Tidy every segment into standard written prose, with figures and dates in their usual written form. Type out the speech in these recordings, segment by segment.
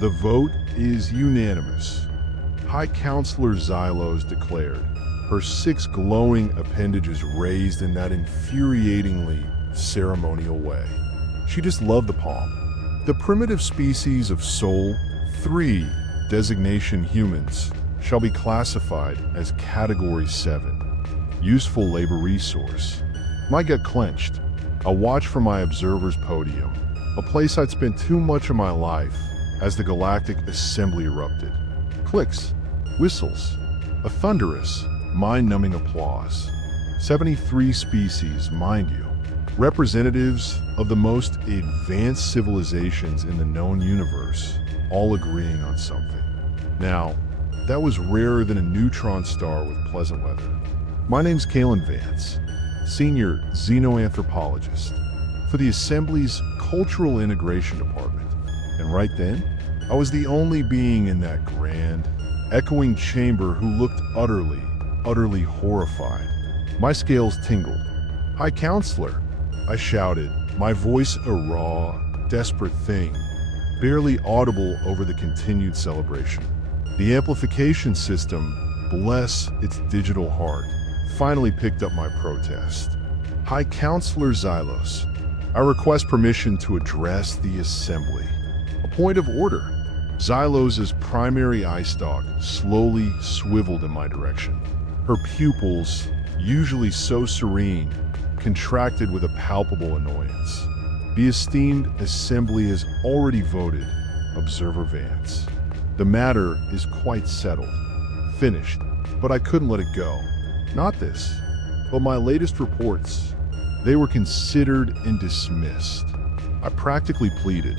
The vote is unanimous. High Counselor Xylos declared, her 6 glowing appendages raised in that infuriatingly ceremonial way. She just loved the palm. The primitive species of Sol 3 designation humans shall be classified as Category 7, useful labor resource. My gut clenched. I watched from my observer's podium, a place I'd spent too much of my life, as the Galactic assembly erupted. Clicks, whistles, a thunderous, mind-numbing applause. 73 species, mind you, representatives of the most advanced civilizations in the known universe, all agreeing on something. Now, that was rarer than a neutron star with pleasant weather. My name's Kalen Vance, Senior Xenoanthropologist for the Assembly's Cultural Integration Department. And right then, I was the only being in that grand, echoing chamber who looked utterly horrified. My scales tingled. "High Counselor," I shouted, my voice a raw, desperate thing, barely audible over the continued celebration. The amplification system, bless its digital heart, finally picked up my protest. "High Counselor Xylos, I request permission to address the Assembly." A point of order. Xylos' primary eye stalk slowly swiveled in my direction. Her pupils, usually so serene, contracted with a palpable annoyance. "The esteemed Assembly has already voted, Observer Vance. The matter is quite settled. Finished. But I couldn't let it go. Not this, but my latest reports. They were considered and dismissed." I practically pleaded.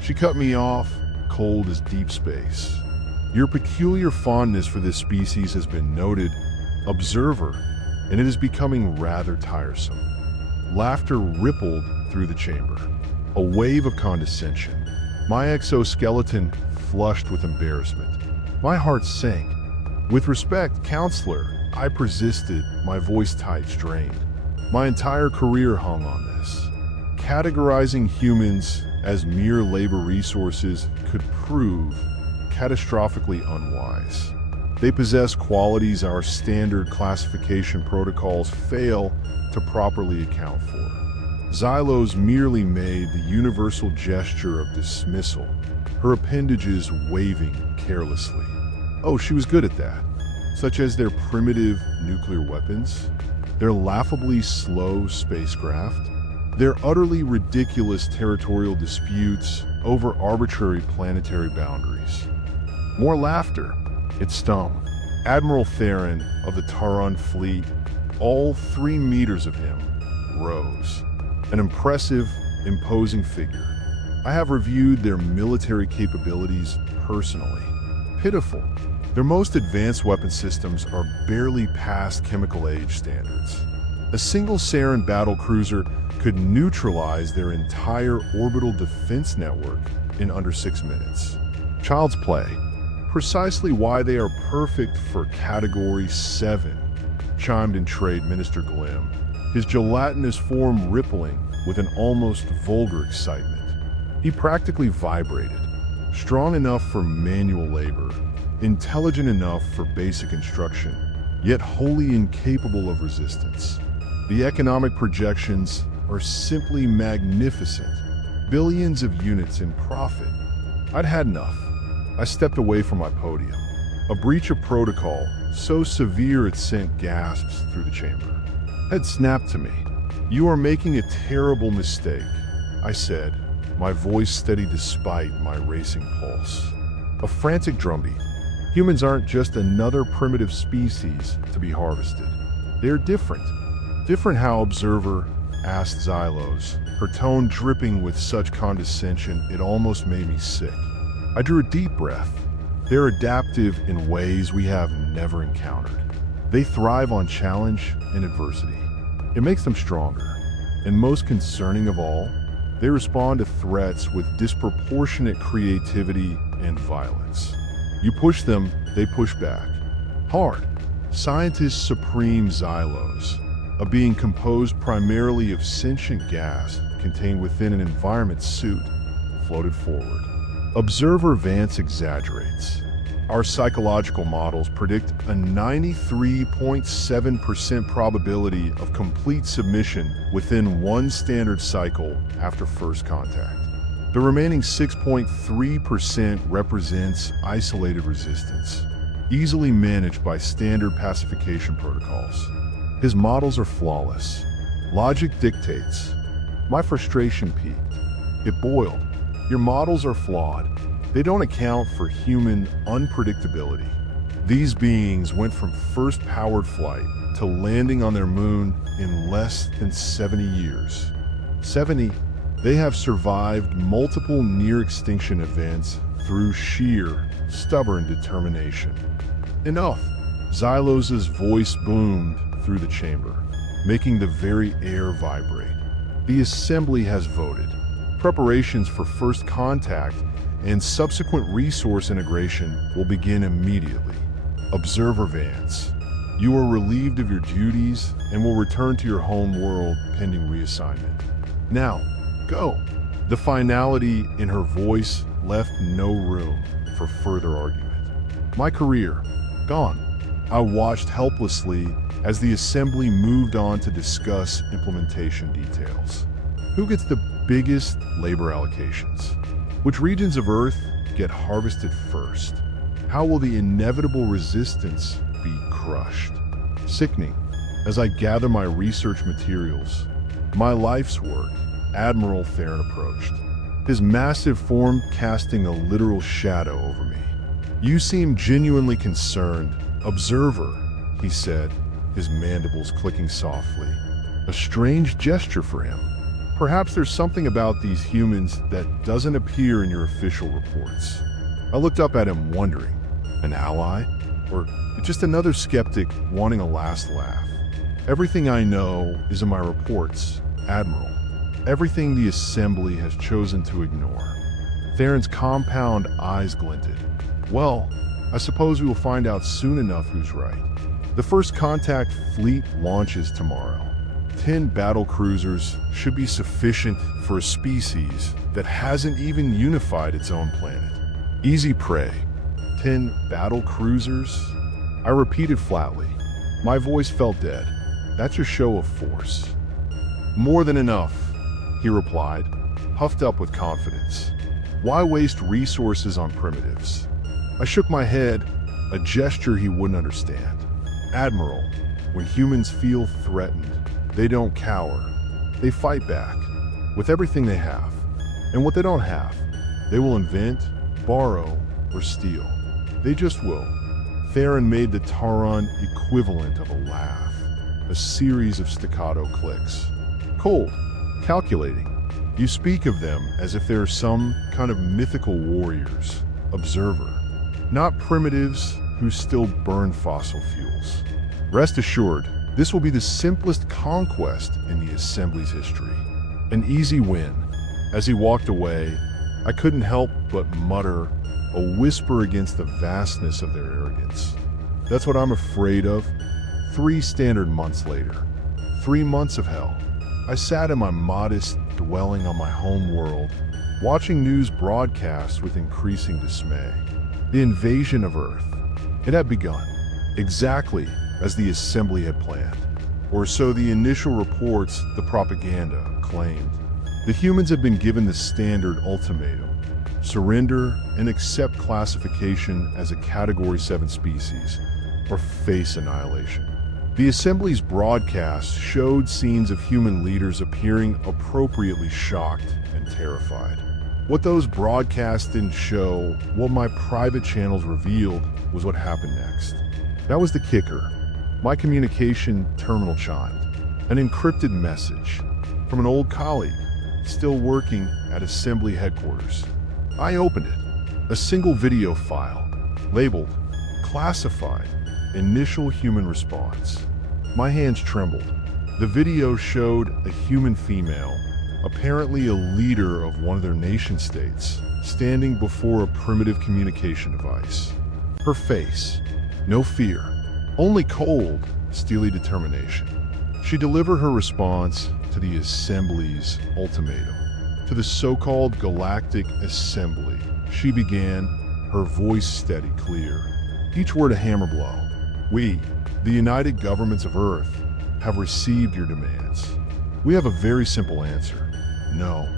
She cut me off, cold as deep space. "Your peculiar fondness for this species has been noted, Observer, and it is becoming rather tiresome." Laughter rippled through the chamber. A wave of condescension. My exoskeleton flushed with embarrassment. My heart sank. "With respect, Counselor," I persisted, my voice tight, strained. "My entire career hung on this. Categorizing humans as mere labor resources could prove catastrophically unwise. They possess qualities our standard classification protocols fail to properly account for." Xylos merely made the universal gesture of dismissal, her appendages waving carelessly. Oh, she was good at that. Such as their primitive nuclear weapons, their laughably slow spacecraft, their utterly ridiculous territorial disputes over arbitrary planetary boundaries. More laughter. It stung. Admiral Theron of the Taran fleet, all 3 meters of him, rose. An impressive, imposing figure. I have reviewed their military capabilities personally. Pitiful. Their most advanced weapon systems are barely past chemical age standards. A single Saren battlecruiser could neutralize their entire orbital defense network in under 6 minutes. Child's play. Precisely why they are perfect for Category 7, chimed in Trade Minister Glim, his gelatinous form rippling with an almost vulgar excitement. He practically vibrated, strong enough for manual labor, intelligent enough for basic instruction, yet wholly incapable of resistance. The economic projections are simply magnificent. Billions of units in profit. I'd had enough. I stepped away from my podium. A breach of protocol, so severe it sent gasps through the chamber, had snapped to me. "You are making a terrible mistake," I said, my voice steady despite my racing pulse. A frantic drumbeat. "Humans aren't just another primitive species to be harvested. They're different." "Different how, Observer?" asked Xylos, her tone dripping with such condescension it almost made me sick. I drew a deep breath. "They're adaptive in ways we have never encountered. They thrive on challenge and adversity. It makes them stronger. And most concerning of all, they respond to threats with disproportionate creativity and violence. You push them, they push back. Hard." Scientist Supreme Xylos, a being composed primarily of sentient gas contained within an environment suit, floated forward. Observer Vance exaggerates. Our psychological models predict a 93.7% probability of complete submission within one standard cycle after first contact. The remaining 6.3% represents isolated resistance, easily managed by standard pacification protocols. His models are flawless. Logic dictates. My frustration peaked. It boiled. Your models are flawed. They don't account for human unpredictability. These beings went from first powered flight to landing on their moon in less than 70 years. 70, they have survived multiple near-extinction events through sheer, stubborn determination. Enough! Xylos's voice boomed through the chamber, making the very air vibrate. The assembly has voted. Preparations for first contact and subsequent resource integration will begin immediately. Observer Vance, you are relieved of your duties and will return to your home world pending reassignment. Now, go. The finality in her voice left no room for further argument. My career, gone. I watched helplessly as the assembly moved on to discuss implementation details. Who gets the biggest labor allocations? Which regions of Earth get harvested first? How will the inevitable resistance be crushed? Sickening. As I gather my research materials, my life's work, Admiral Theron approached, his massive form casting a literal shadow over me. You seem genuinely concerned. Observer, he said, his mandibles clicking softly. A strange gesture for him. Perhaps there's something about these humans that doesn't appear in your official reports. I looked up at him wondering, an ally? Or just another skeptic wanting a last laugh? Everything I know is in my reports, Admiral. Everything the Assembly has chosen to ignore. Theron's compound eyes glinted. Well, I suppose we will find out soon enough who's right. The first contact fleet launches tomorrow. 10 battle cruisers should be sufficient for a species that hasn't even unified its own planet. Easy prey. 10 battle cruisers? I repeated flatly. My voice felt dead. That's your show of force. More than enough, he replied, puffed up with confidence. Why waste resources on primitives? I shook my head, a gesture he wouldn't understand. Admiral, when humans feel threatened, they don't cower. They fight back, with everything they have. And what they don't have, they will invent, borrow, or steal. They just will. Theron made the Taron equivalent of a laugh, a series of staccato clicks. Cold, calculating. You speak of them as if they're some kind of mythical warriors. Observer. Not primitives who still burn fossil fuels. Rest assured, this will be the simplest conquest in the Assembly's history. An easy win. As he walked away, I couldn't help but mutter, a whisper against the vastness of their arrogance. That's what I'm afraid of. 3 standard months later. 3 months of hell. I sat in my modest dwelling on my home world, watching news broadcasts with increasing dismay. The invasion of Earth. It had begun, exactly as the Assembly had planned. Or so the initial reports, the propaganda, claimed. The humans had been given the standard ultimatum. Surrender and accept classification as a Category 7 species, or face annihilation. The Assembly's broadcasts showed scenes of human leaders appearing appropriately shocked and terrified. What those broadcasts didn't show, what my private channels revealed, was what happened next. That was the kicker. My communication terminal chimed. An encrypted message from an old colleague, still working at Assembly headquarters. I opened it. A single video file, labeled Classified, Initial Human Response. My hands trembled. The video showed a human female, apparently a leader of one of their nation-states, standing before a primitive communication device. Her face, no fear, only cold, steely determination. She delivered her response to the Assembly's ultimatum. To the so-called Galactic Assembly, She began, her voice steady, clear, each word a hammer blow. We, the United Governments of Earth, have received your demands. We have a very simple answer. No.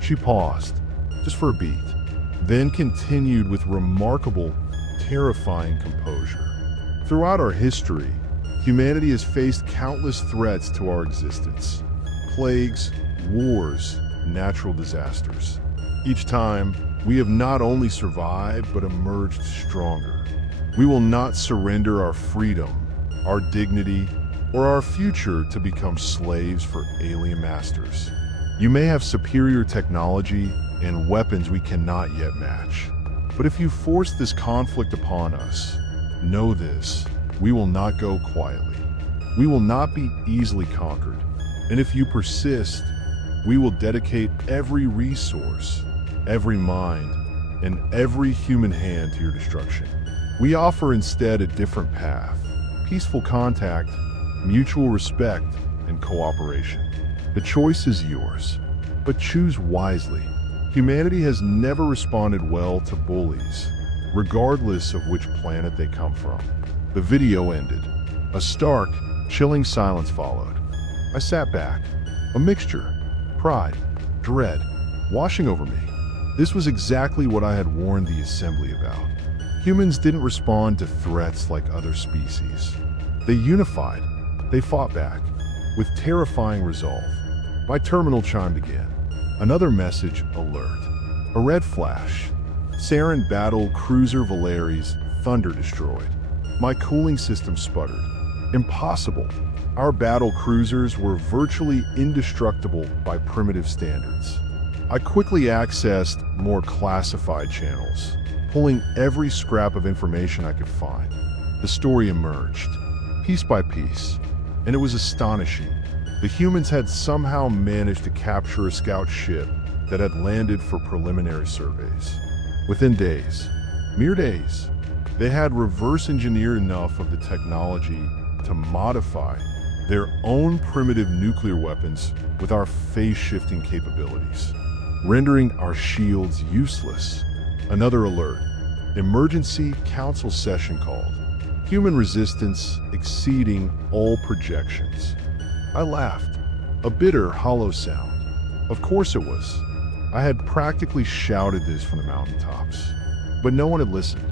She paused, just for a beat, then continued with remarkable, terrifying composure. Throughout our history, humanity has faced countless threats to our existence. Plagues, wars, natural disasters. Each time, we have not only survived but emerged stronger. We will not surrender our freedom, our dignity, or our future to become slaves for alien masters. You may have superior technology and weapons we cannot yet match. But if you force this conflict upon us, know this, we will not go quietly. We will not be easily conquered. And if you persist, we will dedicate every resource, every mind, and every human hand to your destruction. We offer instead a different path: peaceful contact, mutual respect, and cooperation. The choice is yours, but choose wisely. Humanity has never responded well to bullies, regardless of which planet they come from. The video ended. A stark, chilling silence followed. I sat back, a mixture, pride, dread, washing over me. This was exactly what I had warned the Assembly about. Humans didn't respond to threats like other species. They unified. They fought back, with terrifying resolve. My terminal chimed again. Another message alert. A red flash. Saren battle cruiser Valeri's thunder destroyed. My cooling system sputtered. Impossible. Our battle cruisers were virtually indestructible by primitive standards. I quickly accessed more classified channels, pulling every scrap of information I could find. The story emerged, piece by piece, and it was astonishing. The humans had somehow managed to capture a scout ship that had landed for preliminary surveys. Within days, mere days, they had reverse engineered enough of the technology to modify their own primitive nuclear weapons with our phase-shifting capabilities, rendering our shields useless. Another alert. Emergency council session called. Human resistance exceeding all projections. I laughed. A bitter, hollow sound. Of course it was. I had practically shouted this from the mountaintops. But no one had listened.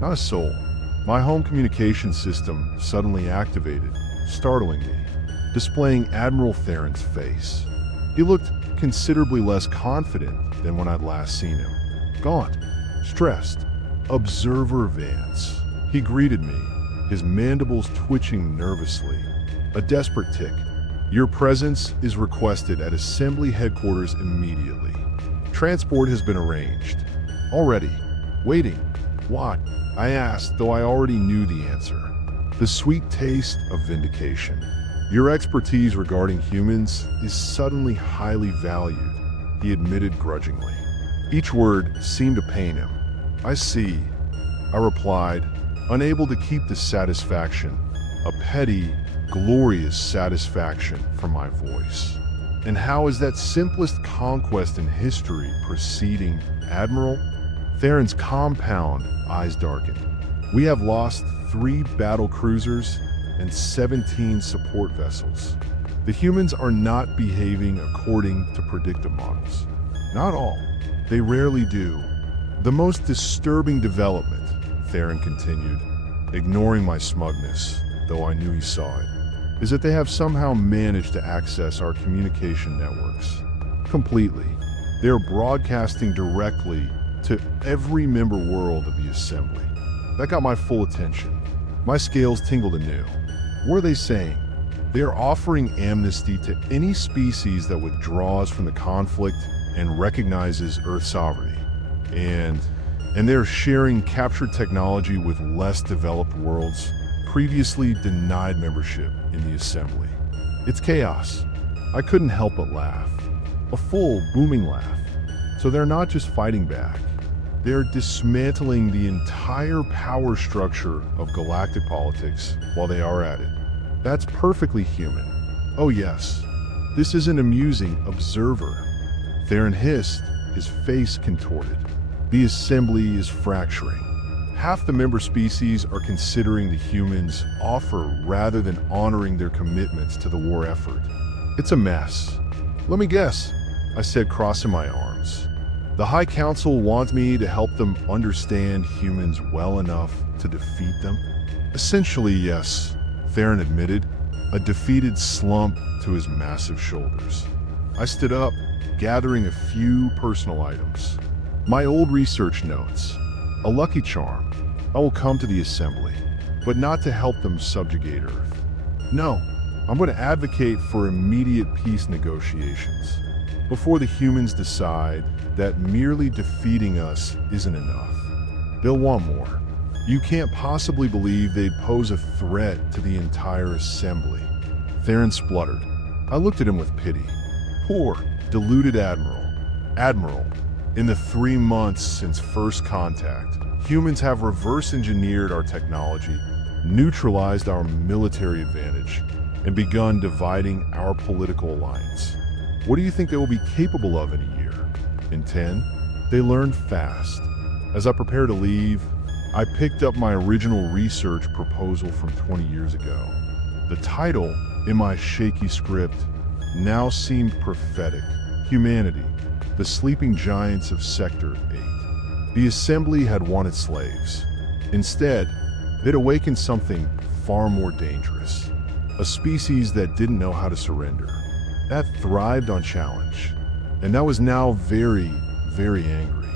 Not a soul. My home communication system suddenly activated, startling me, displaying Admiral Theron's face. He looked considerably less confident than when I'd last seen him. Gaunt, stressed. Observer Vance. He greeted me, his mandibles twitching nervously. A desperate tick. Your presence is requested at Assembly Headquarters immediately. Transport has been arranged. Already. Waiting. What? I asked, though I already knew the answer. The sweet taste of vindication. Your expertise regarding humans is suddenly highly valued, he admitted grudgingly. Each word seemed to pain him. I see, I replied, unable to keep the satisfaction, a petty, glorious satisfaction from my voice. And how is that simplest conquest in history proceeding, Admiral? Theron's compound eyes darkened. We have lost 3 battle cruisers and 17 support vessels. The humans are not behaving according to predictive models. Not all. They rarely do. The most disturbing development, Theron continued, ignoring my smugness, though I knew he saw it, is that they have somehow managed to access our communication networks. Completely. They are broadcasting directly to every member world of the Assembly. That got my full attention. My scales tingled anew. What are they saying? They are offering amnesty to any species that withdraws from the conflict and recognizes Earth sovereignty. And they're sharing captured technology with less developed worlds previously denied membership in the Assembly. It's chaos. I couldn't help but laugh. A full, booming laugh. So they're not just fighting back. They're dismantling the entire power structure of galactic politics while they are at it. That's perfectly human. Oh yes, this is an amusing observer. Theron hissed, his face contorted. The assembly is fracturing. Half the member species are considering the humans' offer rather than honoring their commitments to the war effort. It's a mess. Let me guess, I said, crossing my arms. The High Council wants me to help them understand humans well enough to defeat them? Essentially, yes, Theron admitted, a defeated slump to his massive shoulders. I stood up, gathering a few personal items. My old research notes. A lucky charm. I will come to the assembly, but not to help them subjugate Earth. No, I'm going to advocate for immediate peace negotiations before the humans decide that merely defeating us isn't enough. They'll want more. You can't possibly believe they'd pose a threat to the entire assembly. Theron spluttered. I looked at him with pity. Poor, deluded Admiral. Admiral, in the 3 months since first contact, humans have reverse-engineered our technology, neutralized our military advantage, and begun dividing our political alliance. What do you think they will be capable of in a year? In 10? They learned fast. As I prepare to leave, I picked up my original research proposal from 20 years ago. The title, in my shaky script, now seemed prophetic. Humanity, the sleeping giants of Sector 8. The assembly had wanted slaves. Instead, they'd awakened something far more dangerous. A species that didn't know how to surrender, that thrived on challenge, and that was now very, very angry.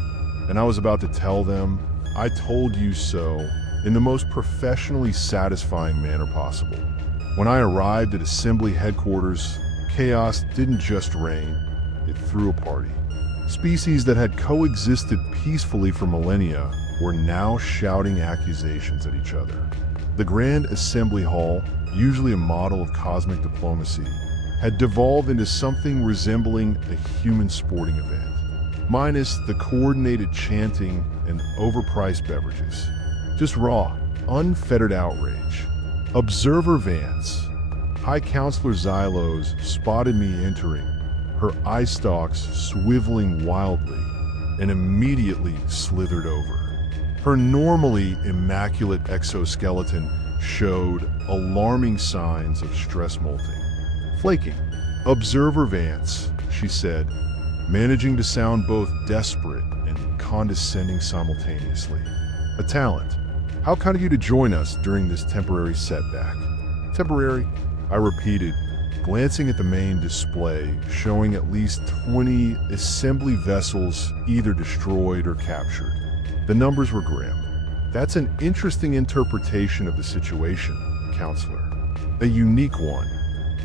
And I was about to tell them, I told you so, in the most professionally satisfying manner possible. When I arrived at assembly headquarters, chaos didn't just reign, it threw a party. Species that had coexisted peacefully for millennia were now shouting accusations at each other. The Grand Assembly Hall, usually a model of cosmic diplomacy, had devolved into something resembling a human sporting event, minus the coordinated chanting and overpriced beverages. Just raw, unfettered outrage. Observer Vance, High Counselor Xylos, spotted me entering, her eye stalks swiveling wildly, and immediately slithered over. Her normally immaculate exoskeleton showed alarming signs of stress molting. Flaking. Observer Vance, she said, managing to sound both desperate and condescending simultaneously. A talent. How kind of you to join us during this temporary setback. Temporary, I repeated, glancing at the main display showing at least 20 assembly vessels either destroyed or captured. The numbers were grim. That's an interesting interpretation of the situation, Counselor. A unique one.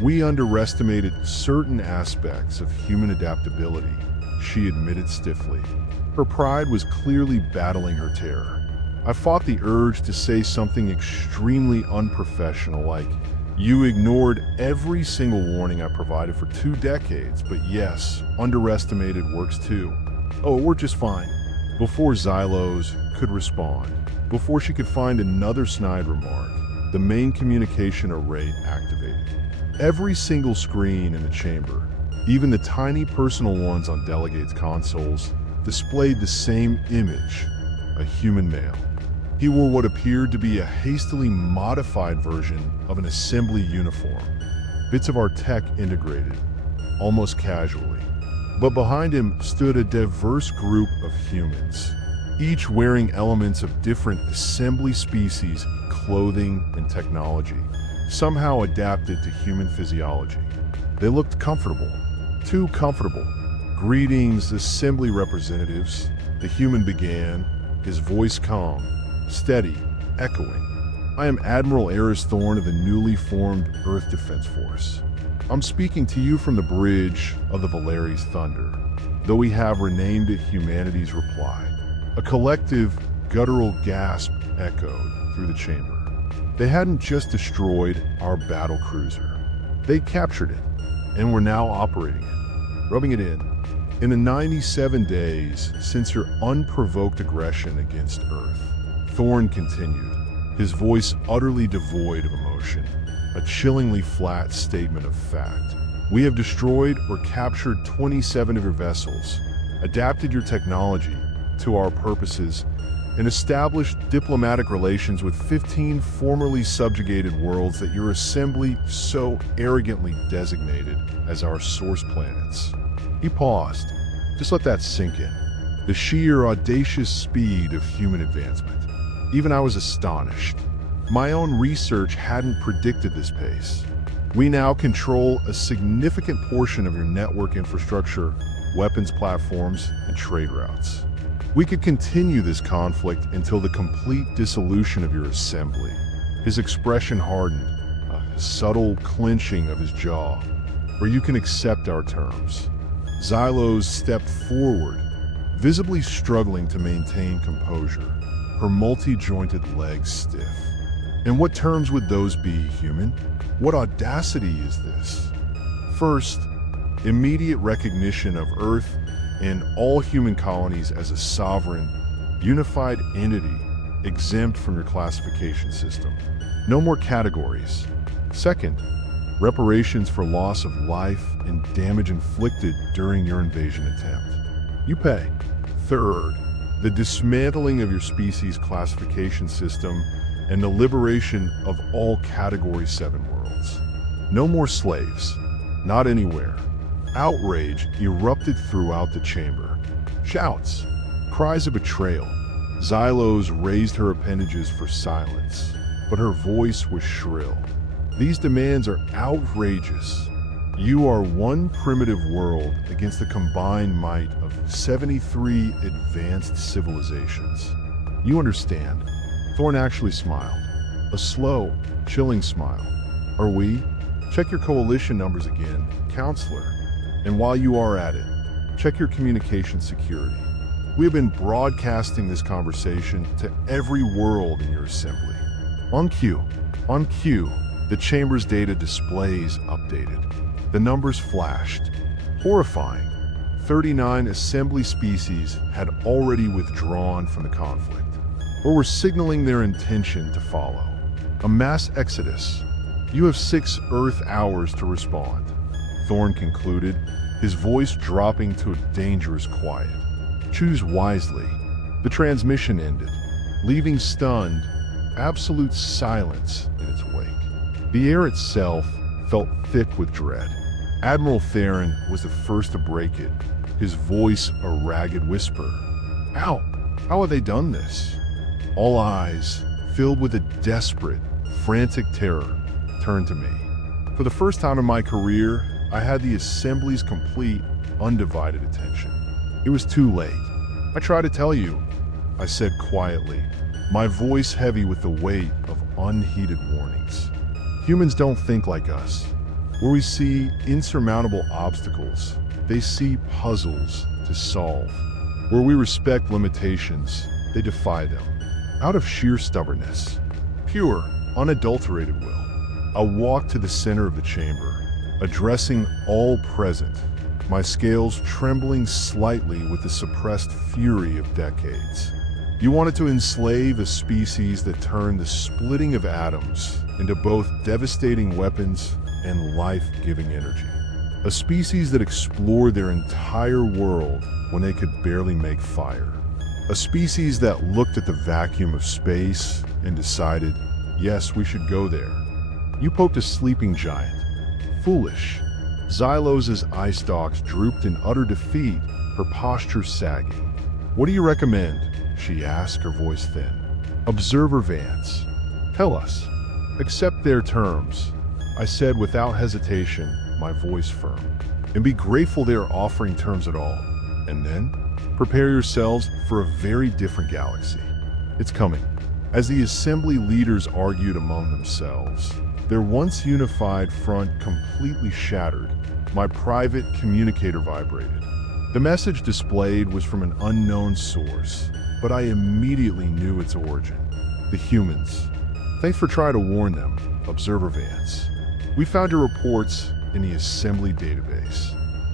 We underestimated certain aspects of human adaptability, she admitted stiffly. Her pride was clearly battling her terror. I fought the urge to say something extremely unprofessional like, you ignored every single warning I provided for 2 decades, but yes, underestimated works too. Oh, it worked just fine. Before Xylos could respond, before she could find another snide remark, the main communication array activated. Every single screen in the chamber, even the tiny personal ones on delegates' consoles, displayed the same image, a human male. He wore what appeared to be a hastily modified version of an assembly uniform, bits of our tech integrated, almost casually. But behind him stood a diverse group of humans, each wearing elements of different assembly species, clothing, and technology, somehow adapted to human physiology. They looked comfortable, too comfortable. Greetings, assembly representatives, the human began, his voice calm, steady, echoing. I am Admiral Eris Thorn of the newly formed Earth Defense Force. I'm speaking to you from the bridge of the Valeri's Thunder, though we have renamed it Humanity's Reply. A collective, guttural gasp echoed through the chamber. They hadn't just destroyed our battle cruiser. They captured it, and were now operating it, rubbing it in. In the 97 days since your unprovoked aggression against Earth, Thorn continued, his voice utterly devoid of emotion, a chillingly flat statement of fact. We have destroyed or captured 27 of your vessels, adapted your technology, to our purposes and established diplomatic relations with 15 formerly subjugated worlds that your assembly so arrogantly designated as our source planets. He paused. Just let that sink in. The sheer audacious speed of human advancement. Even I was astonished. My own research hadn't predicted this pace. We now control a significant portion of your network infrastructure, weapons platforms, and trade routes. We could continue this conflict until the complete dissolution of your assembly. His expression hardened, a subtle clenching of his jaw. Or you can accept our terms. Xylos stepped forward, visibly struggling to maintain composure, her multi-jointed legs stiff. And what terms would those be, human? What audacity is this? First, immediate recognition of Earth and all human colonies as a sovereign, unified entity, exempt from your classification system. No more categories. Second, reparations for loss of life and damage inflicted during your invasion attempt. You pay. Third, the dismantling of your species classification system and the liberation of all Category 7 worlds. No more slaves. Not anywhere. Outrage erupted throughout the chamber. Shouts, cries of betrayal. Xylos raised her appendages for silence, but her voice was shrill. These demands are outrageous. You are one primitive world against the combined might of 73 advanced civilizations. You understand. Thorn actually smiled. A slow, chilling smile. Are we? Check your coalition numbers again, Counselor. And while you are at it, check your communication security. We have been broadcasting this conversation to every world in your assembly. On cue, the chamber's data displays updated. The numbers flashed. Horrifying. 39 assembly species had already withdrawn from the conflict, or were signaling their intention to follow. A mass exodus. You have 6 Earth hours to respond, Thorn concluded, his voice dropping to a dangerous quiet. Choose wisely. The transmission ended, leaving stunned, absolute silence in its wake. The air itself felt thick with dread. Admiral Theron was the first to break it, his voice a ragged whisper. How have they done this? All eyes, filled with a desperate, frantic terror, turned to me. For the first time in my career, I had the Assembly's complete, undivided attention. It was too late. I tried to tell you, I said quietly, my voice heavy with the weight of unheeded warnings. Humans don't think like us. Where we see insurmountable obstacles, they see puzzles to solve. Where we respect limitations, they defy them. Out of sheer stubbornness, pure, unadulterated will, I walked to the center of the chamber, addressing all present, my scales trembling slightly with the suppressed fury of decades. You wanted to enslave a species that turned the splitting of atoms into both devastating weapons and life-giving energy. A species that explored their entire world when they could barely make fire. A species that looked at the vacuum of space and decided, yes, we should go there. You poked a sleeping giant. Foolish. Xylos' eye stalks drooped in utter defeat, her posture sagging. What do you recommend? She asked, her voice thin. Observer Vance. Tell us. Accept their terms, I said without hesitation, my voice firm. And be grateful they are offering terms at all. And then, prepare yourselves for a very different galaxy. It's coming. As the Assembly leaders argued among themselves, their once unified front completely shattered, my private communicator vibrated. The message displayed was from an unknown source, but I immediately knew its origin. The humans. Thanks for trying to warn them, Observer Vance. We found your reports in the Assembly database.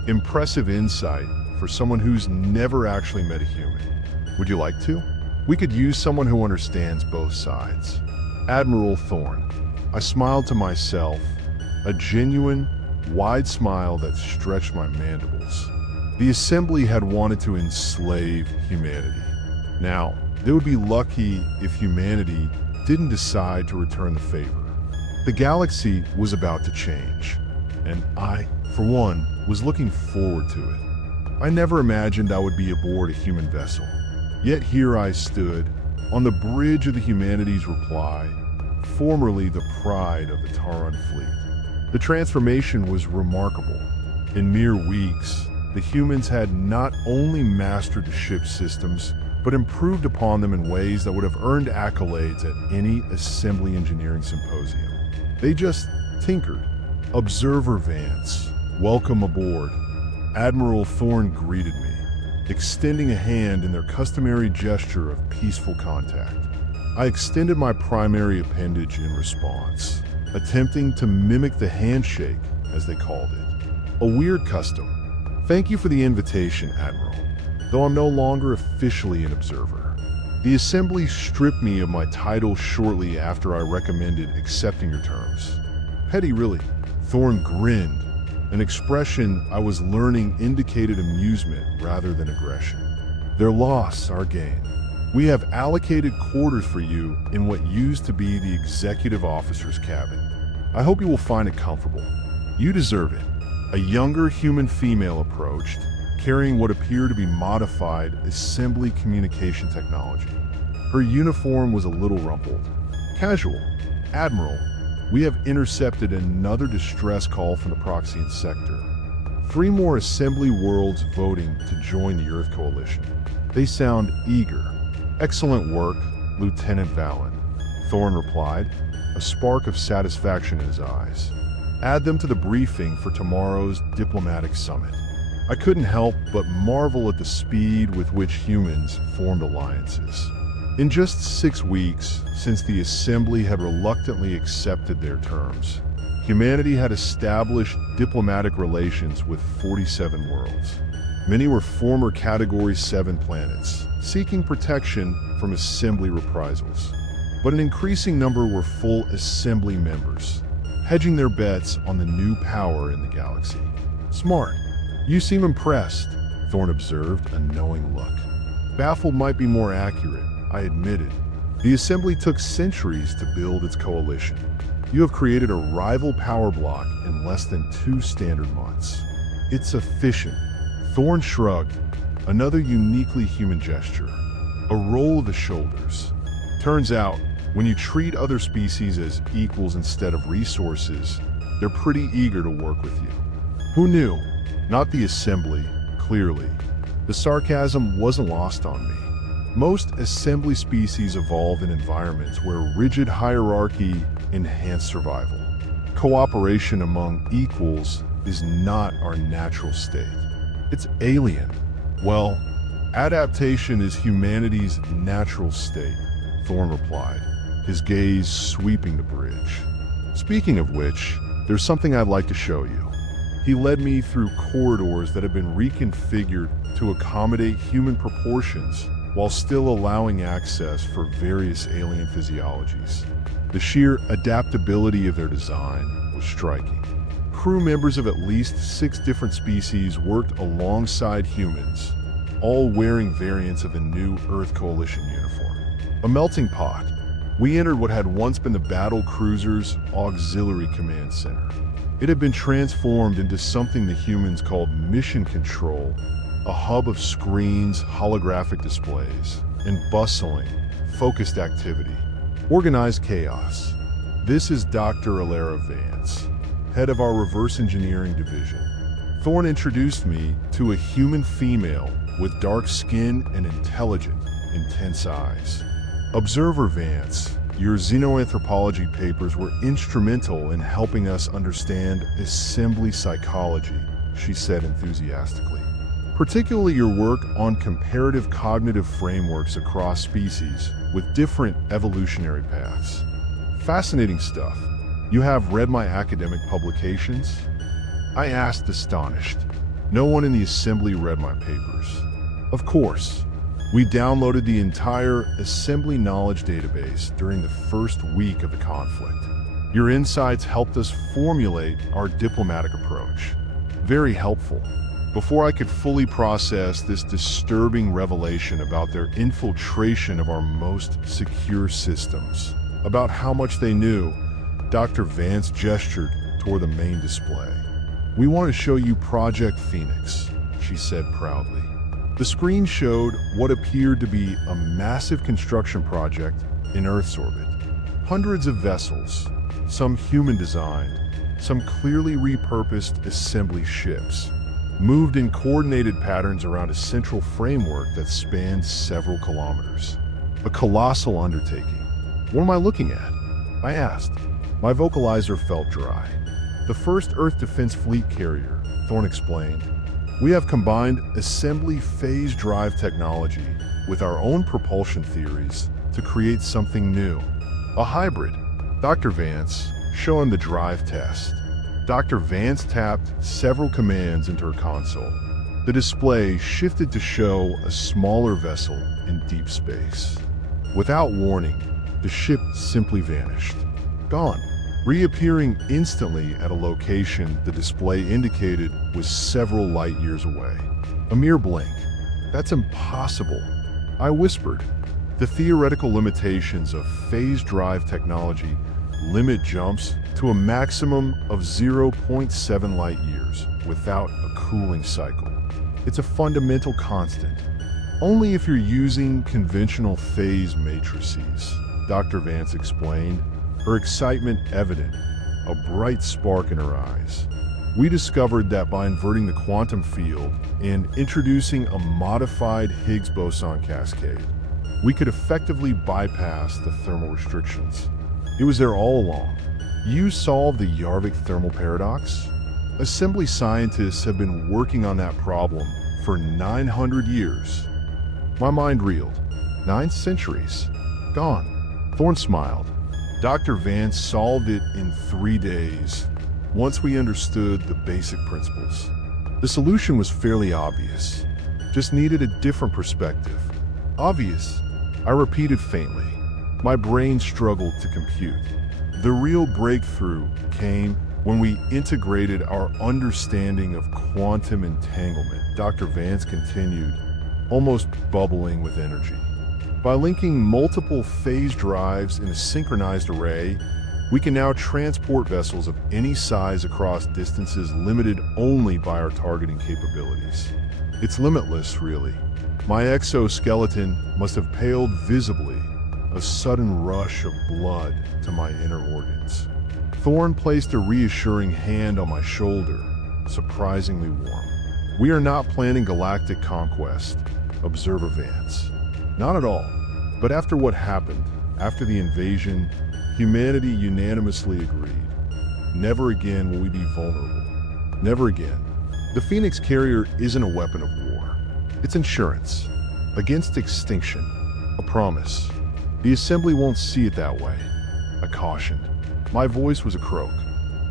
Impressive insight for someone who's never actually met a human. Would you like to? We could use someone who understands both sides. Admiral Thorn. I smiled to myself, a genuine, wide smile that stretched my mandibles. The Assembly had wanted to enslave humanity. Now, they would be lucky if humanity didn't decide to return the favor. The galaxy was about to change, and I, for one, was looking forward to it. I never imagined I would be aboard a human vessel. Yet here I stood, on the bridge of the humanity's reply, formerly the pride of the Taran fleet. The transformation was remarkable. In mere weeks, the humans had not only mastered the ship's systems, but improved upon them in ways that would have earned accolades at any assembly engineering symposium. They just tinkered. Observer Vance, welcome aboard. Admiral Thorne greeted me, extending a hand in their customary gesture of peaceful contact. I extended my primary appendage in response, attempting to mimic the handshake, as they called it. A weird custom. Thank you for the invitation, Admiral, though I'm no longer officially an observer. The Assembly stripped me of my title shortly after I recommended accepting your terms. Petty, really. Thorne grinned, an expression I was learning indicated amusement rather than aggression. Their loss, our gain. We have allocated quarters for you in what used to be the executive officer's cabin. I hope you will find it comfortable. You deserve it. A younger human female approached, carrying what appeared to be modified assembly communication technology. Her uniform was a little rumpled. Casual. Admiral, we have intercepted another distress call from the Proxian sector. 3 more assembly worlds voting to join the Earth Coalition. They sound eager. Excellent work, Lieutenant Valen, Thorne replied, a spark of satisfaction in his eyes. Add them to the briefing for tomorrow's diplomatic summit. I couldn't help but marvel at the speed with which humans formed alliances. In just 6 weeks, since the Assembly had reluctantly accepted their terms, humanity had established diplomatic relations with 47 worlds. Many were former Category 7 planets, seeking protection from Assembly reprisals. But an increasing number were full Assembly members, hedging their bets on the new power in the galaxy. Smart. You seem impressed, Thorne observed, a knowing look. Baffled might be more accurate, I admitted. The Assembly took centuries to build its coalition. You have created a rival power block in less than 2 standard months. It's efficient. Thorne shrugged, another uniquely human gesture. A roll of the shoulders. Turns out, when you treat other species as equals instead of resources, they're pretty eager to work with you. Who knew? Not the Assembly, clearly. The sarcasm wasn't lost on me. Most Assembly species evolve in environments where rigid hierarchy enhances survival. Cooperation among equals is not our natural state. It's alien. Well, adaptation is humanity's natural state, Thorne replied, his gaze sweeping the bridge. Speaking of which, there's something I'd like to show you. He led me through corridors that had been reconfigured to accommodate human proportions while still allowing access for various alien physiologies. The sheer adaptability of their design was striking. Crew members of at least 6 different species worked alongside humans, all wearing variants of the new Earth Coalition uniform. A melting pot. We entered what had once been the battle cruiser's auxiliary command center. It had been transformed into something the humans called mission control, a hub of screens, holographic displays, and bustling, focused activity. Organized chaos. This is Dr. Alara Vance, head of our reverse engineering division. Thorne introduced me to a human female with dark skin and intelligent, intense eyes. Observer Vance, your xenoanthropology papers were instrumental in helping us understand assembly psychology, she said enthusiastically. Particularly your work on comparative cognitive frameworks across species with different evolutionary paths. Fascinating stuff. You have read my academic publications? I asked, astonished. No one in the Assembly read my papers. Of course. We downloaded the entire Assembly knowledge database during the first week of the conflict. Your insights helped us formulate our diplomatic approach. Very helpful. Before I could fully process this disturbing revelation about their infiltration of our most secure systems, about how much they knew, Dr. Vance gestured toward the main display. "We want to show you Project Phoenix," she said proudly. The screen showed what appeared to be a massive construction project in Earth's orbit. Hundreds of vessels, some human-designed, some clearly repurposed assembly ships, moved in coordinated patterns around a central framework that spanned several kilometers. A colossal undertaking. "What am I looking at?" I asked. My vocalizer felt dry. "The first Earth Defense Fleet carrier," Thorne explained. "We have combined assembly phase drive technology with our own propulsion theories to create something new. A hybrid." Dr. Vance showing the drive test. Dr. Vance tapped several commands into her console. The display shifted to show a smaller vessel in deep space. Without warning, the ship simply vanished. Gone. Reappearing instantly at a location the display indicated was several light years away. A mere blink. "That's impossible," I whispered. The theoretical limitations of phase drive technology limit jumps to a maximum of 0.7 light years without a cooling cycle. It's a fundamental constant. Only if you're using conventional phase matrices, Dr. Vance explained, her excitement evident, a bright spark in her eyes. "We discovered that by inverting the quantum field and introducing a modified Higgs boson cascade, we could effectively bypass the thermal restrictions. It was there all along. You solved the Yarvik thermal paradox? Assembly scientists have been working on that problem for 900 years. My mind reeled. 9 centuries. Gone. Thorne smiled. Dr. Vance solved it in 3 days, once we understood the basic principles. The solution was fairly obvious, just needed a different perspective. Obvious, I repeated faintly. My brain struggled to compute. The real breakthrough came when we integrated our understanding of quantum entanglement, Dr. Vance continued, almost bubbling with energy. By linking multiple phase drives in a synchronized array, we can now transport vessels of any size across distances limited only by our targeting capabilities. It's limitless, really. My exoskeleton must have paled visibly, a sudden rush of blood to my inner organs. Thorne placed a reassuring hand on my shoulder, surprisingly warm. "We are not planning galactic conquest, Observer Vance. Not at all. But after what happened, after the invasion, humanity unanimously agreed. Never again will we be vulnerable. Never again. The Phoenix carrier isn't a weapon of war. It's insurance. Against extinction. A promise. The Assembly won't see it that way," I cautioned. My voice was a croak.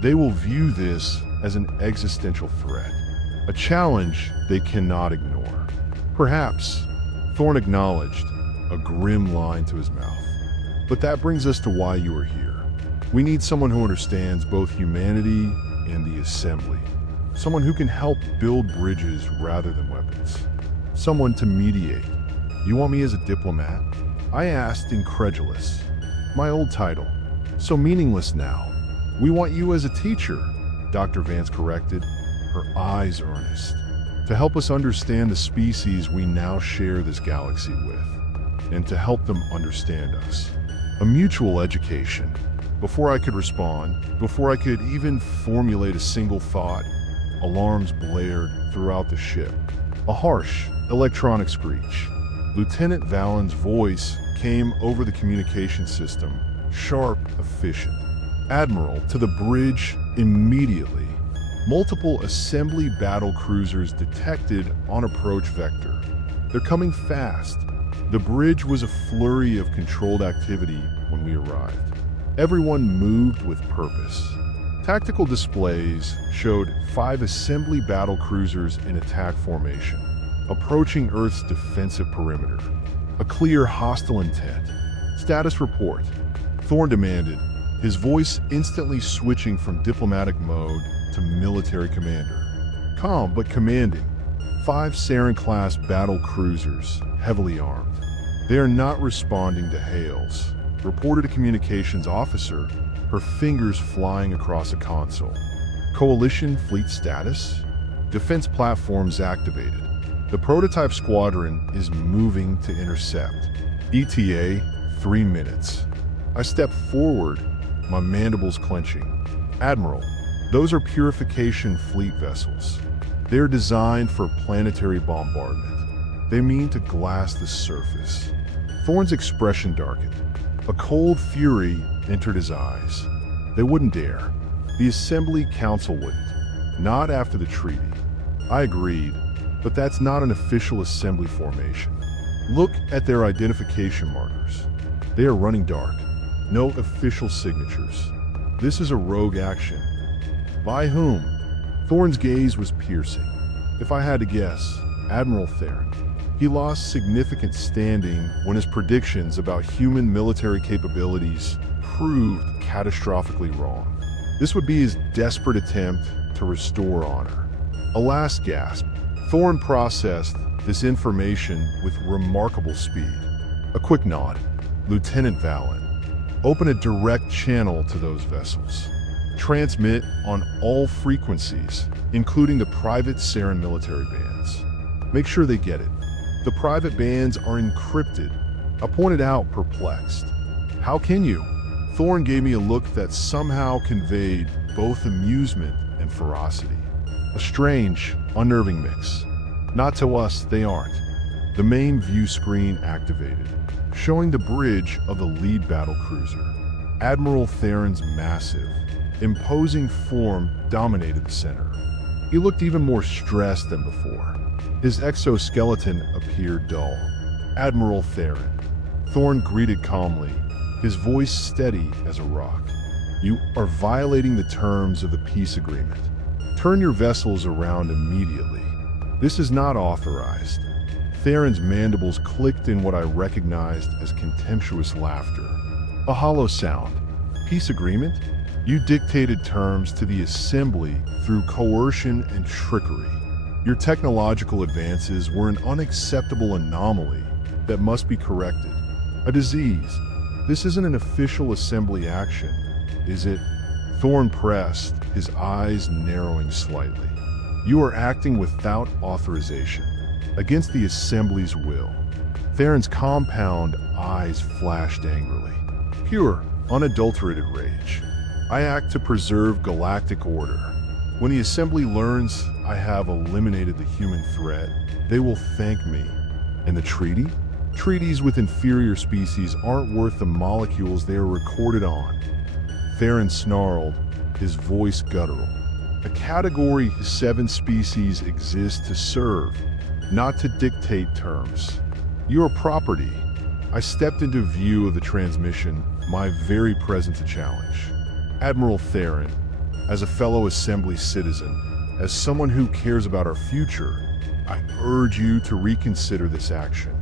"They will view this as an existential threat. A challenge they cannot ignore." "Perhaps," Thorne acknowledged, a grim line to his mouth. "But that brings us to why you are here. We need someone who understands both humanity and the Assembly. Someone who can help build bridges rather than weapons. Someone to mediate." "You want me as a diplomat?" I asked, incredulous. My old title, so meaningless now. "We want you as a teacher," Dr. Vance corrected, her eyes earnest. "To help us understand the species we now share this galaxy with, and to help them understand us. A mutual education." Before I could respond, before I could even formulate a single thought, alarms blared throughout the ship. A harsh, electronic screech. Lieutenant Vallen's voice came over the communication system, sharp, efficient. "Admiral, to the bridge immediately." Multiple assembly battle cruisers detected on approach vector. "They're coming fast." The bridge was a flurry of controlled activity when we arrived. Everyone moved with purpose. Tactical displays showed 5 assembly battle cruisers in attack formation, approaching Earth's defensive perimeter. A clear hostile intent. "Status report," Thorne demanded, his voice instantly switching from diplomatic mode to military commander. calm but commanding. 5 Saren-class battle cruisers, heavily armed. They are not responding to hails. Reported a communications officer, her fingers flying across a console. Coalition fleet status? Defense platforms activated. The prototype squadron is moving to intercept. ETA, 3 minutes. I step forward, my mandibles clenching. Admiral, those are purification fleet vessels. They're designed for planetary bombardment. They mean to glass the surface. Thorne's expression darkened. A cold fury entered his eyes. They wouldn't dare. The Assembly Council wouldn't. Not after the treaty. I agreed, but that's not an official Assembly formation. Look at their identification markers. They are running dark. No official signatures. This is a rogue action. By whom? Thorne's gaze was piercing. If I had to guess, Admiral Theron. He lost significant standing when his predictions about human military capabilities proved catastrophically wrong. This would be his desperate attempt to restore honor. A last gasp. Thorne processed this information with remarkable speed. A quick nod. Lieutenant Valen. Open a direct channel to those vessels. Transmit on all frequencies, including the private Saren military bands. Make sure they get it. The private bands are encrypted. I pointed out, perplexed. How can you? Thorne gave me a look that somehow conveyed both amusement and ferocity. A strange, unnerving mix. Not to us, they aren't. The main view screen activated, showing the bridge of the lead battle cruiser. Admiral Theron's massive, imposing form dominated the center. He looked even more stressed than before. His exoskeleton appeared dull. Admiral Theron. Thorne greeted calmly, his voice steady as a rock. You are violating the terms of the peace agreement. Turn your vessels around immediately. This is not authorized. Theron's mandibles clicked in what I recognized as contemptuous laughter. A hollow sound. Peace agreement? You dictated terms to the Assembly through coercion and trickery. Your technological advances were an unacceptable anomaly that must be corrected. A disease. This isn't an official Assembly action, is it? Thorne pressed, his eyes narrowing slightly. You are acting without authorization, against the Assembly's will. Theron's compound eyes flashed angrily. Pure, unadulterated rage. I act to preserve galactic order. When the Assembly learns I have eliminated the human threat, they will thank me. And the treaty? Treaties with inferior species aren't worth the molecules they are recorded on. Theron snarled, his voice guttural. A category 7 species exists to serve, not to dictate terms. You are property. I stepped into view of the transmission, my very presence a challenge. Admiral Theron, as a fellow Assembly citizen, as someone who cares about our future, I urge you to reconsider this action.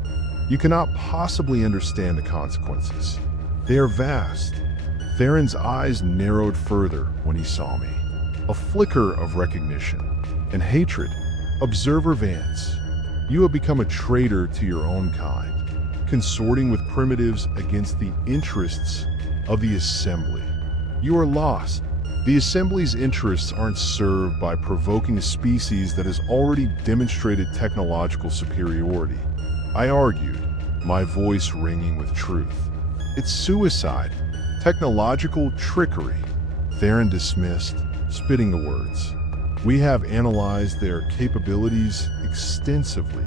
You cannot possibly understand the consequences. They are vast. Theron's eyes narrowed further when he saw me. A flicker of recognition and hatred. Observer Vance, you have become a traitor to your own kind, consorting with primitives against the interests of the Assembly. You are lost. The Assembly's interests aren't served by provoking a species that has already demonstrated technological superiority. I argued, my voice ringing with truth. It's suicide, technological trickery. Theron dismissed, spitting the words. We have analyzed their capabilities extensively.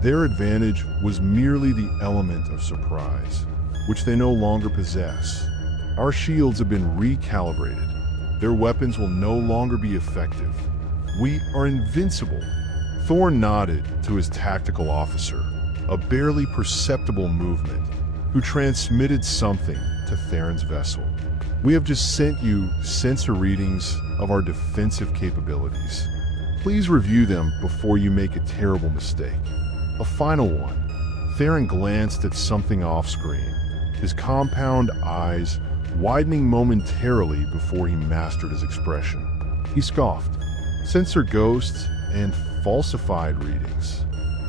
Their advantage was merely the element of surprise, which they no longer possess. Our shields have been recalibrated. Their weapons will no longer be effective. We are invincible. Thorne nodded to his tactical officer, a barely perceptible movement, who transmitted something to Theron's vessel. We have just sent you sensor readings of our defensive capabilities. Please review them before you make a terrible mistake. A final one. Theron glanced at something off-screen, his compound eyes widening momentarily before he mastered his expression. He scoffed. Sensor ghosts and falsified readings.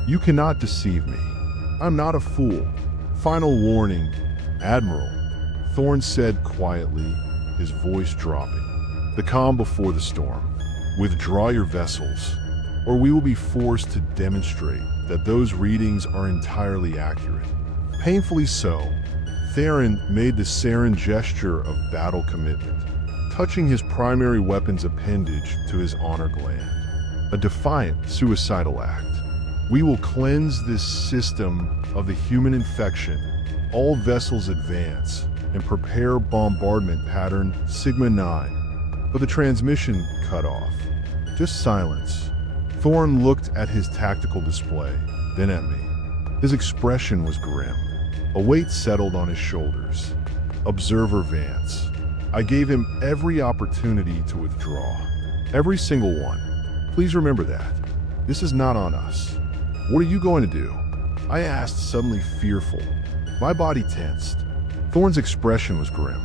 You cannot deceive me. I'm not a fool. Final warning, Admiral, Thorne said quietly, his voice dropping. The calm before the storm. Withdraw your vessels, or we will be forced to demonstrate that those readings are entirely accurate. Painfully so, Theron made the sarin gesture of battle commitment, touching his primary weapon's appendage to his honor gland. A defiant, suicidal act. We will cleanse this system of the human infection. All vessels advance and prepare bombardment pattern Sigma 9. But the transmission cut off. Just silence. Thorne looked at his tactical display, then at me. His expression was grim. A weight settled on his shoulders. Observer Vance. I gave him every opportunity to withdraw. Every single one. Please remember that. This is not on us. What are you going to do? I asked, suddenly fearful. My body tensed. Thorne's expression was grim.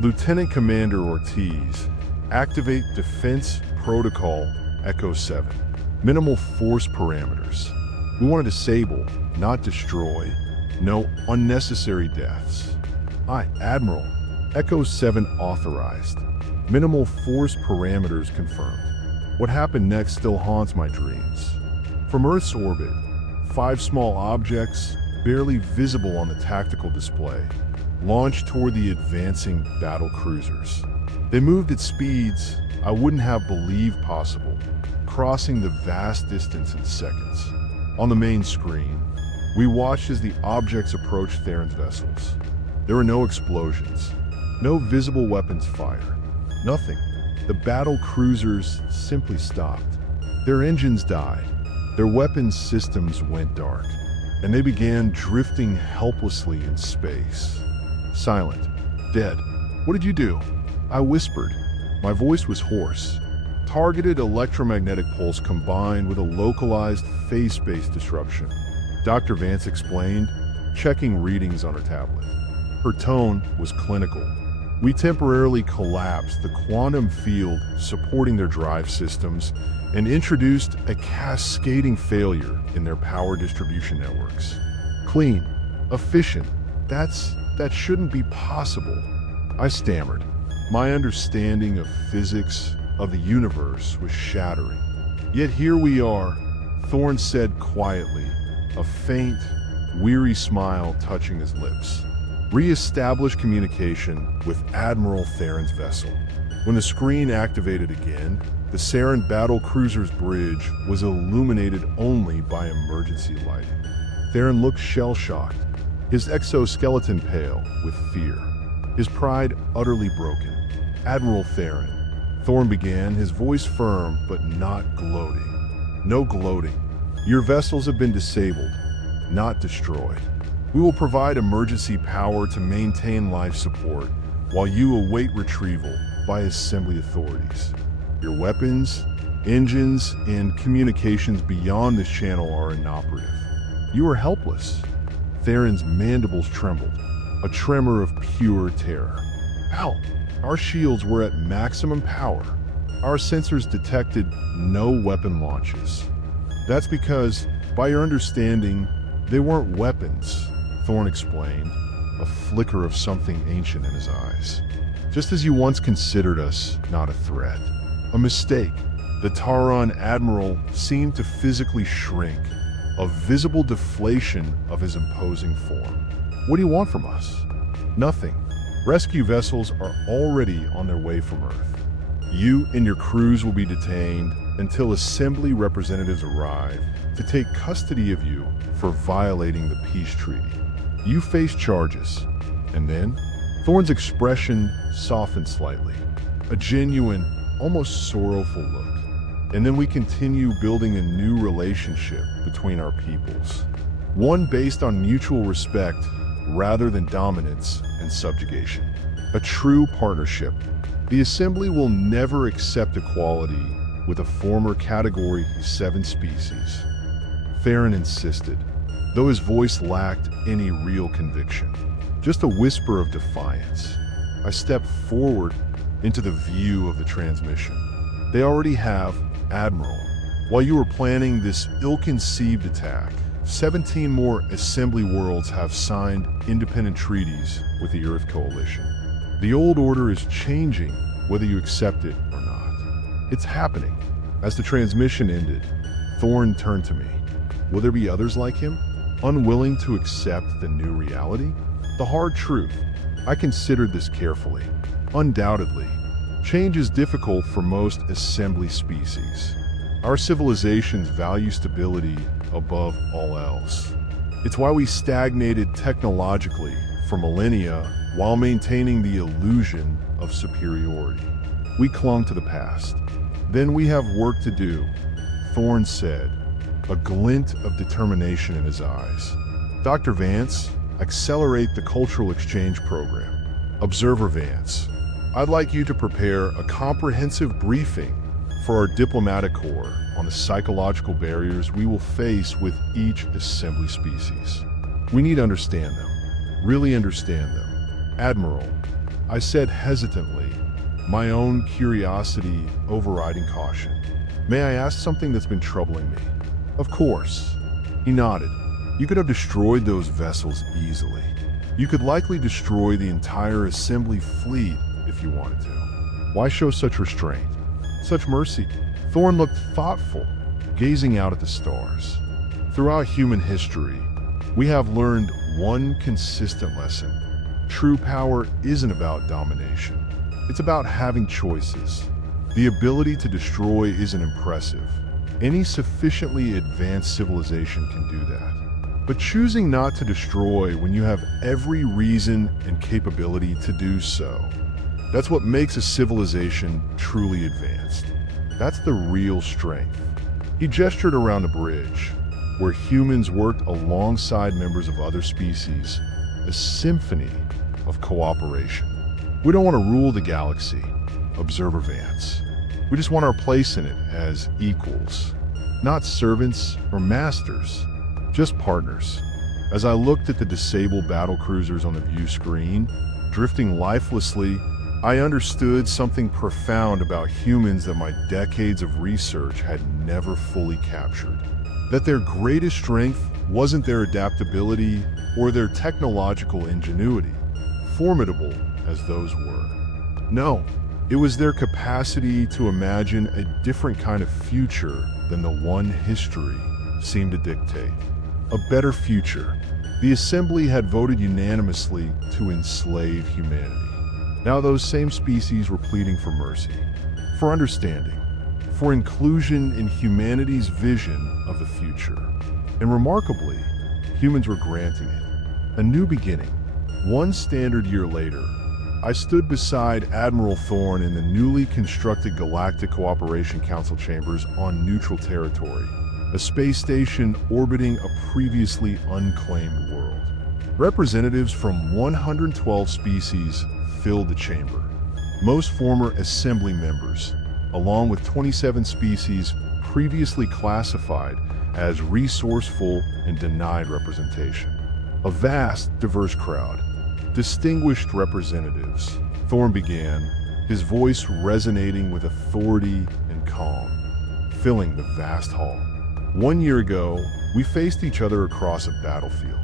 Lieutenant Commander Ortiz, activate Defense Protocol Echo 7. Minimal force parameters. We want to disable, not destroy. No unnecessary deaths. Admiral. Echo 7 authorized. Minimal force parameters confirmed. What happened next still haunts my dreams. From Earth's orbit, 5 small objects, barely visible on the tactical display, launched toward the advancing battle cruisers. They moved at speeds I wouldn't have believed possible, crossing the vast distance in seconds. On the main screen, we watched as the objects approached Theron's vessels. There were no explosions, no visible weapons fire, nothing. The battle cruisers simply stopped. Their engines died, their weapons systems went dark, and they began drifting helplessly in space. Silent, dead. What did you do? I whispered. My voice was hoarse. Targeted electromagnetic pulse combined with a localized phase-space disruption. Dr. Vance explained, checking readings on her tablet. Her tone was clinical. We temporarily collapsed the quantum field supporting their drive systems and introduced a cascading failure in their power distribution networks. Clean, efficient, that shouldn't be possible. I stammered. My understanding of physics, of the universe, was shattering. Yet here we are, Thorne said quietly, a faint, weary smile touching his lips. Re-establish communication with Admiral Theron's vessel. When the screen activated again, the Sarin battle cruiser's bridge was illuminated only by emergency lighting. Theron looked shell-shocked, his exoskeleton pale with fear, his pride utterly broken. Admiral Theron, Thorne began, his voice firm but not gloating. No gloating. Your vessels have been disabled, not destroyed. We will provide emergency power to maintain life support while you await retrieval by assembly authorities. Your weapons, engines, and communications beyond this channel are inoperative. You are helpless. Theron's mandibles trembled, a tremor of pure terror. How? Our shields were at maximum power. Our sensors detected no weapon launches. That's because, by your understanding, they weren't weapons, Thorne explained, a flicker of something ancient in his eyes. Just as you once considered us not a threat. A mistake. The Taron Admiral seemed to physically shrink, a visible deflation of his imposing form. What do you want from us? Nothing. Rescue vessels are already on their way from Earth. You and your crews will be detained until assembly representatives arrive to take custody of you for violating the peace treaty. You face charges, and then Thorne's expression softened slightly, a genuine, almost sorrowful look. And then we continue building a new relationship between our peoples, one based on mutual respect rather than dominance and subjugation. A true partnership. The Assembly will never accept equality with a former Category 7 species. Theron insisted, though his voice lacked any real conviction. Just a whisper of defiance. I stepped forward into the view of the transmission. They already have Admiral, while you were planning this ill-conceived attack, 17 more assembly worlds have signed independent treaties with the Earth Coalition. The old order is changing, whether you accept it or not. It's happening. As the transmission ended, Thorn turned to me. Will there be others like him, unwilling to accept the new reality? The hard truth. I considered this carefully. Undoubtedly, change is difficult for most assembly species. Our civilizations value stability above all else. It's why we stagnated technologically for millennia while maintaining the illusion of superiority. We clung to the past. Then we have work to do, Thorn said, a glint of determination in his eyes. Dr. Vance, accelerate the cultural exchange program. Observer Vance, I'd like you to prepare a comprehensive briefing for our diplomatic corps on the psychological barriers we will face with each assembly species. We need to understand them, really understand them. Admiral, I said hesitantly, my own curiosity overriding caution. May I ask something that's been troubling me? Of course. He nodded. You could have destroyed those vessels easily. You could likely destroy the entire assembly fleet if you wanted to. Why show such restraint? Such mercy? Thorn looked thoughtful, gazing out at the stars. Throughout human history, we have learned one consistent lesson. True power isn't about domination. It's about having choices. The ability to destroy isn't impressive. Any sufficiently advanced civilization can do that. But choosing not to destroy when you have every reason and capability to do so, that's what makes a civilization truly advanced. That's the real strength. He gestured around the bridge, where humans worked alongside members of other species, a symphony of cooperation. We don't want to rule the galaxy, Observer Vance. We just want our place in it as equals, not servants or masters, just partners. As I looked at the disabled battle cruisers on the view screen, drifting lifelessly, I understood something profound about humans that my decades of research had never fully captured. That their greatest strength wasn't their adaptability or their technological ingenuity, formidable as those were. No, it was their capacity to imagine a different kind of future than the one history seemed to dictate. A better future. The Assembly had voted unanimously to enslave humanity. Now those same species were pleading for mercy, for understanding, for inclusion in humanity's vision of the future. And remarkably, humans were granting it. A new beginning. One standard year later, I stood beside Admiral Thorn in the newly constructed Galactic Cooperation Council chambers on neutral territory, a space station orbiting a previously unclaimed world. Representatives from 112 species filled the chamber, most former Assembly members, along with 27 species previously classified as resourceful and denied representation. A vast, diverse crowd. Distinguished representatives, Thorn began, his voice resonating with authority and calm, filling the vast hall. 1 year ago, we faced each other across a battlefield.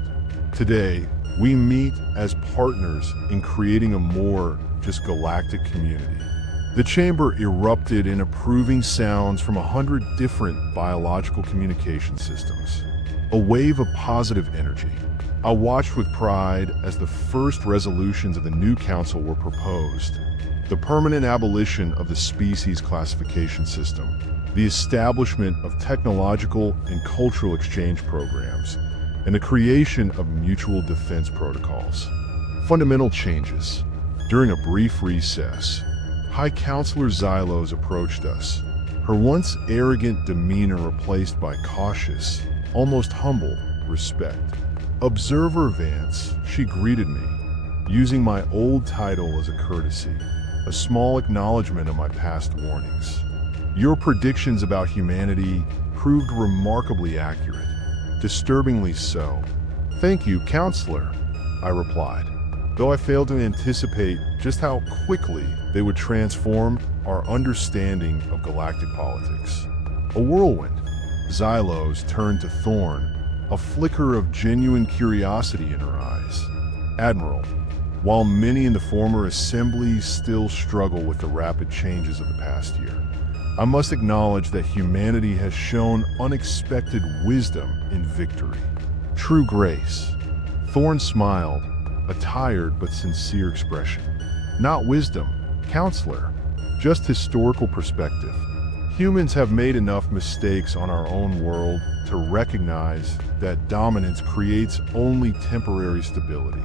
Today, we meet as partners in creating a more just galactic community. The chamber erupted in approving sounds from 100 different biological communication systems. A wave of positive energy. I watched with pride as the first resolutions of the new council were proposed. The permanent abolition of the species classification system, the establishment of technological and cultural exchange programs, and the creation of mutual defense protocols. Fundamental changes. During a brief recess, High Counselor Xylos approached us, her once arrogant demeanor replaced by cautious, almost humble, respect. Observer Vance, she greeted me, using my old title as a courtesy, a small acknowledgement of my past warnings. Your predictions about humanity proved remarkably accurate, disturbingly so. Thank you, Counselor, I replied, though I failed to anticipate just how quickly they would transform our understanding of galactic politics. A whirlwind. Xylos turned to Thorn, a flicker of genuine curiosity in her eyes. Admiral, while many in the former assemblies still struggle with the rapid changes of the past year, I must acknowledge that humanity has shown unexpected wisdom in victory. True grace. Thorn smiled, a tired but sincere expression. Not wisdom, counselor, just historical perspective. Humans have made enough mistakes on our own world to recognize that dominance creates only temporary stability.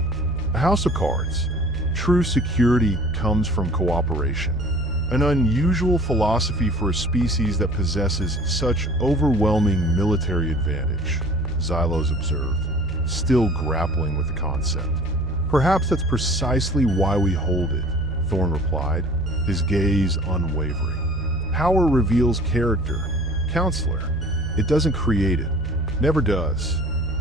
A house of cards. True security comes from cooperation. An unusual philosophy for a species that possesses such overwhelming military advantage, Xylos observed, still grappling with the concept. Perhaps that's precisely why we hold it, Thorn replied, his gaze unwavering. Power reveals character. Counselor, it doesn't create it. Never does.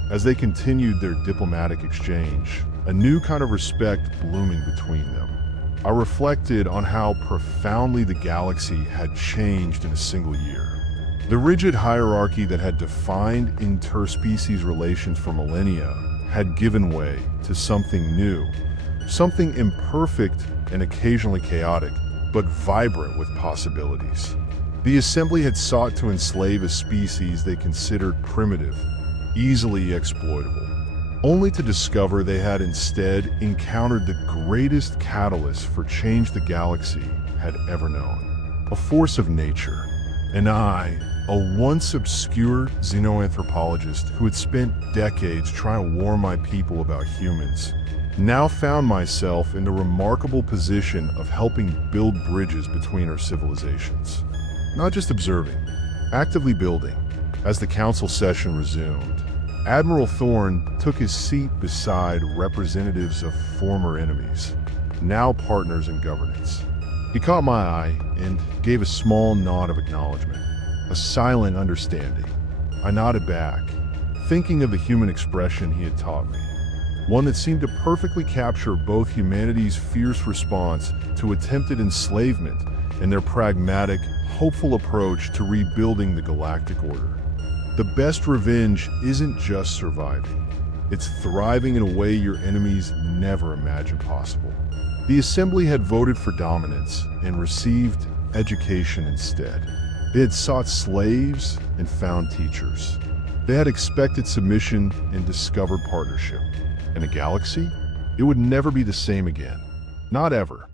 As they continued their diplomatic exchange, a new kind of respect blooming between them. I reflected on how profoundly the galaxy had changed in a single year. The rigid hierarchy that had defined interspecies relations for millennia had given way to something new, something imperfect and occasionally chaotic, but vibrant with possibilities. The Assembly had sought to enslave a species they considered primitive, easily exploitable, only to discover they had instead encountered the greatest catalyst for change the galaxy had ever known. A force of nature. And I, a once obscure xenoanthropologist who had spent decades trying to warn my people about humans, now found myself in the remarkable position of helping build bridges between our civilizations. Not just observing, actively building. As the council session resumed, Admiral Thorn took his seat beside representatives of former enemies, now partners in governance. He caught my eye and gave a small nod of acknowledgement, a silent understanding. I nodded back, thinking of the human expression he had taught me, one that seemed to perfectly capture both humanity's fierce response to attempted enslavement and their pragmatic, hopeful approach to rebuilding the galactic order. The best revenge isn't just surviving. It's thriving in a way your enemies never imagined possible. The Assembly had voted for dominance and received education instead. They had sought slaves and found teachers. They had expected submission and discovered partnership. In a galaxy, it would never be the same again. Not ever.